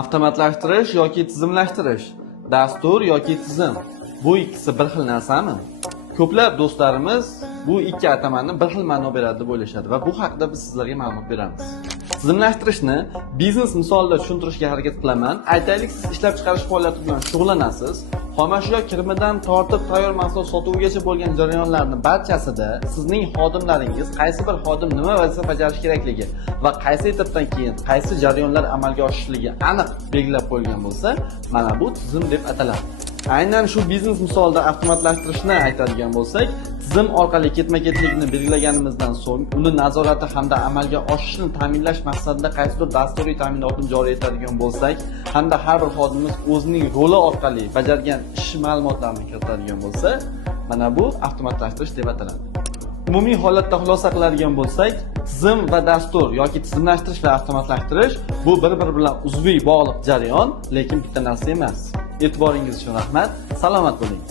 Avtomatlashtirish yoki tizimlashtirish, dastur yoki tizim. Bu ikkisi bir xil narsami? Ko'plab do'stlarimiz bu ikki atamani bir xil ma'no beradi deb o'ylashadi va bu haqida biz sizlarga ma'lumot beramiz. Tizimlashtirishni biznes misolida tushuntirishga harakat qilaman. Aytaylik, siz ishlab chiqarish faoliyati bilan shug'ullanasiz. Xomashyo kirimidan tortib tayyor mahsulot sotuvigacha bo'lgan jarayonlarning barchasida sizning xodimlaringiz qaysi bir xodim nima vazifa bajarishi kerakligi va qaysi etapdan keyin qaysi jarayonlar amalga oshishligi aniq belgilab qo'yilgan bo'lsa, mana bu tizim deb ataladi. Aynan shu biznes misolida avtomatlashtirishni aytadigan bo'lsak, tizim orqali ketma-ketlikni belgilaganimizdan so'ng uni nazorati hamda amalga oshishini ta'minlash maqsadida qaysidir dasturiy ta'minotni joriy etadigan bo'lsak, hamda har bir xodimimiz o'zining roli orqali bajargan ish ma'lumotlarini kiritadigan bo'lsa, mana bu avtomatlashtirish deb ataladi. Umumiy holatda xulosa qiladigan bo'lsak, tizim va dastur yoki tizimlashtirish va avtomatlashtirish bu bir-biri bilan uzviy bog'liq jarayon, lekin bitta narsa emas. E'tiboringiz uchun rahmat. Salomat bo'ling.